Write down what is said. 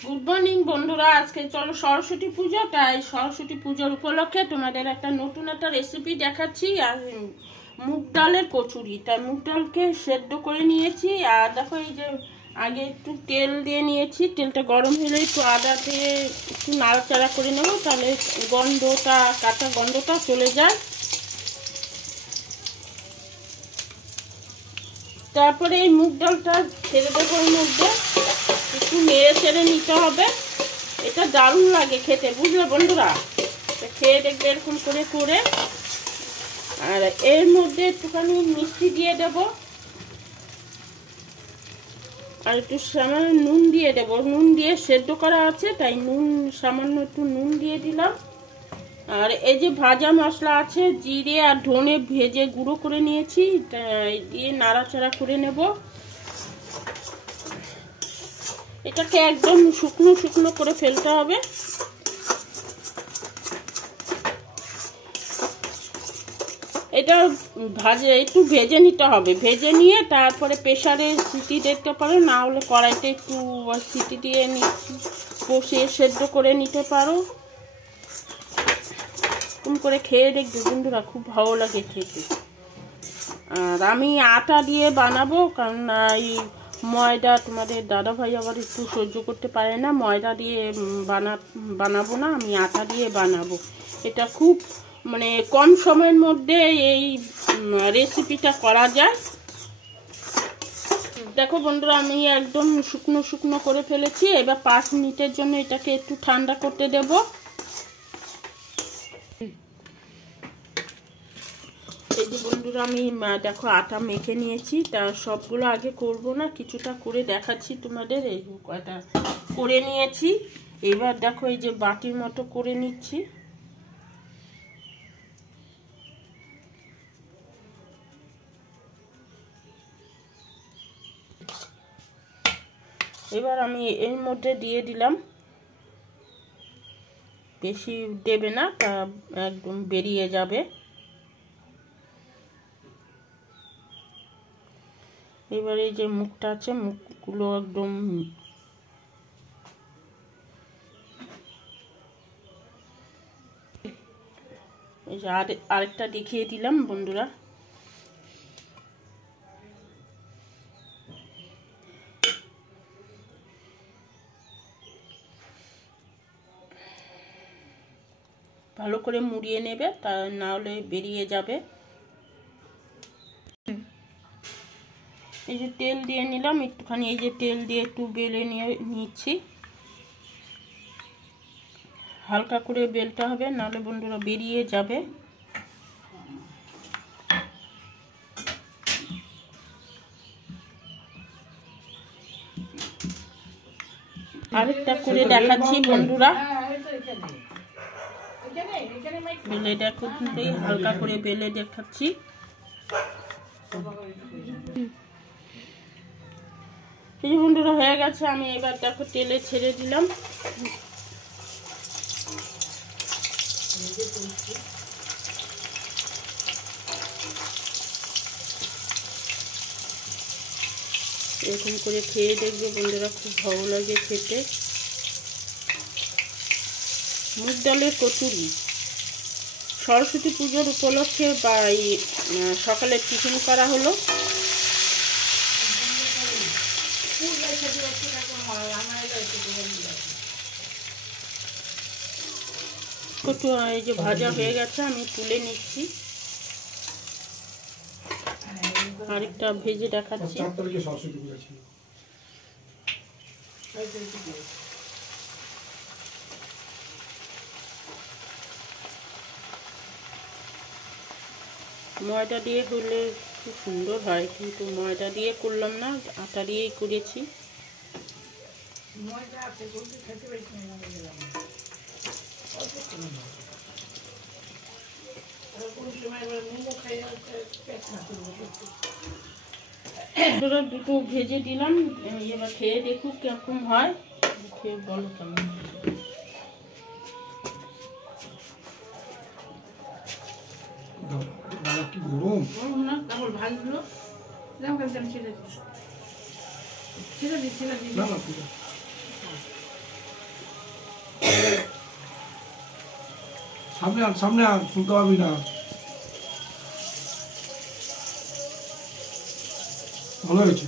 Good morning বন্ধুরা, আজকে চলো সরস্বতী পুজো, তাই সরস্বতী পুজোর উপলক্ষে তোমাদের একটা নতুন একটা রেসিপি দেখাচ্ছি। আর মুগ ডালের কচুরি, তাই মুগ ডালকে সেদ্ধ করে নিয়েছি। আর দেখো এই যে আগে একটু তেল দিয়ে নিয়েছি, তেলটা গরম হলে একটু আদা দিয়ে একটু নাড়াচাড়া করে নেবো, তাহলে গন্ধটা কাঁচা গন্ধটা চলে যায়। তারপরে এই মুগ ডালটা ছেড়ে দেবো, এর মধ্যে একটু নেড়ে ছেড়ে নিতে হবে। এটা দারুণ লাগে খেতে, বুঝলে বন্ধুরা? খেয়ে দেখবে এরকম করে করে। আর এর মধ্যে একটুখানি মিষ্টি দিয়ে দেব, আর একটু সামান্য নুন দিয়ে দেবো। নুন দিয়ে সেদ্ধ করা আছে, তাই নুন সামান্য একটু নুন দিয়ে দিলাম। আর এই যে ভাজা মশলা আছে, জিরে আর ধনে ভেজে গুঁড়ো করে নিয়েছি, দিয়ে নাড়াচাড়া করে নেব। এটাকে একদম শুকনো শুকনো করে ফেলতে হবে। এটা একটু ভেজে নিতে হবে। ভেজে নিয়ে তারপরে প্রেসারে সিটি দিতে পারো, না হলে কড়াইতে একটু সিটি দিয়ে কষিয়ে সেদ্ধ করে নিতে পারো। এরকম করে খেয়ে দেখবে বন্ধুরা, খুব ভালো লাগে খেতে। আর আমি আটা দিয়ে বানাবো, কারণ এই ময়দা তোমাদের দাদাভাই আবার একটু সহ্য করতে পারে না। ময়দা দিয়ে বানাবো না, আমি আটা দিয়ে বানাবো। এটা খুব কম সময়ের মধ্যে এই রেসিপিটা করা যায়। দেখো বন্ধুরা, আমি একদম শুকনো শুকনো করে ফেলেছি। এবার 5 মিনিটের জন্য এটাকে একটু ঠান্ডা করতে দেব। এই যে বন্ধুরা, আমি দেখো আটা মেখে নিয়েছি। তা সবগুলো আগে করব না, কিছুটা করে দেখাচ্ছি তোমাদের। এই কয়টা করে নিয়েছি। এবার দেখো এই যে বাটির মতো করে নিচ্ছি। এবার আমি এর মধ্যে দিয়ে দিলাম, বেশি দেবে না, তা একদম বেরিয়ে যাবে। এবার এই যে মুখটা আছে, মুখগুলো একদম এই যে আরেকটা দেখিয়ে দিলাম বন্ধুরা। ভালো করে মুড়িয়ে নেবে, তা না হলে বেরিয়ে যাবে। এই যে তেল দিয়ে নিলাম একটুখানি, এই যে তেল দিয়ে একটু বেলে নিচ্ছি। হালকা করে বেলতে হবে, নাহলে বন্ধুরা বেরিয়ে যাবে। আরেকটা করে দেখাচ্ছি বন্ধুরা। বেলে দেখো, হালকা করে বেলে দেখাচ্ছি। এই বন্ধুরা হয়ে গেছে। আমি এবার দেখো তেলে ছেড়ে দিলাম। এরকম করে খেয়ে দেখবে বন্ধুরা, খুব ভালো লাগে খেতে। মুগ ডালের কচুরি সরস্বতী পুজোর উপলক্ষে বা সকালে টিফিন করা হলো। কচু এই যে ভাজা হয়ে গেছে, আমি তুলে নিচ্ছি। আরেকটা ভেজে দেখাচ্ছি। ময়দা দিয়ে হলে খুব সুন্দর হয়, কিন্তু ময়দা দিয়ে করলাম না, আটা দিয়েই করেছি। দুটো ভেজে দিলাম, এবার খেয়ে দেখুক কিরকম হয়, খেয়ে বলো কেমন। ভাজলো ছেড়ে দিচ্ছি। সামনে আন, শুনতে পাবি না। ভালো হয়েছে।